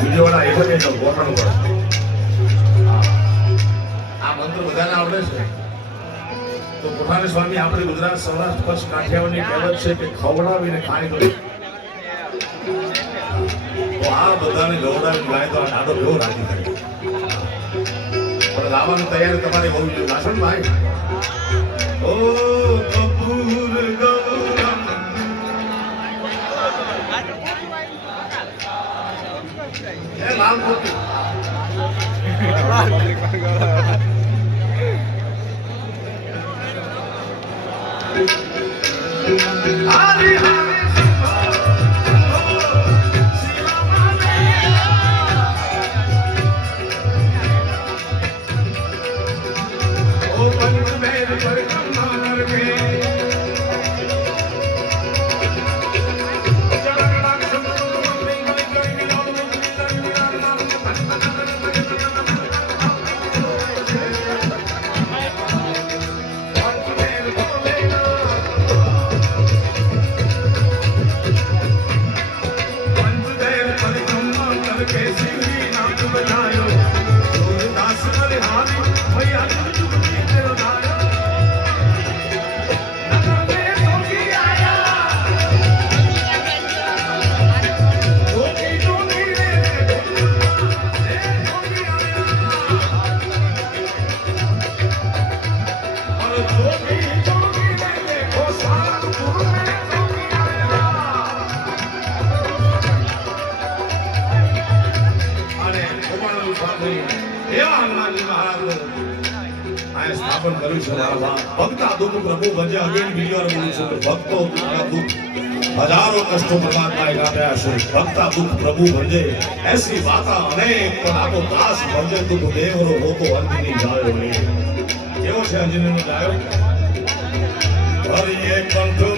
વિજયવાડા એક જ ગોઠણ પર આ મંત્ર બધાને આવડે છે. તો ગોઠાણી સ્વામી આપણે ગુજરાત સૌરાષ્ટ્ર કચ્છ કાઠિયાવાડની કહેવત છે કે ખવડાવીને ખાણી તો આ બધાને ગવડાવીને ગાય તો આ દાદો કેવો રાજી થાય. પણ લાવવાની તૈયારી તમારે હોવી જોઈએ. લાસણ ભાઈ ઓ કપૂર ગૌરમ એ લાલ મોતી હરી હરી ભક્તા દુઃખ પ્રભુ ભજે અગેન બીજી વાર બોલું છું ભક્તો દુઃખ હજારો કષ્ટો પરમાત્માએ કાપ્યા છે. ભક્તા દુઃખ પ્રભુ ભજે એસી વાતા અનેક પણ આ તો દાસ ભજે દુઃખ દેવરો હોતો અંજની ગાયો. કેવો છે અંજની નો ગાયો? હરિયે કંઠ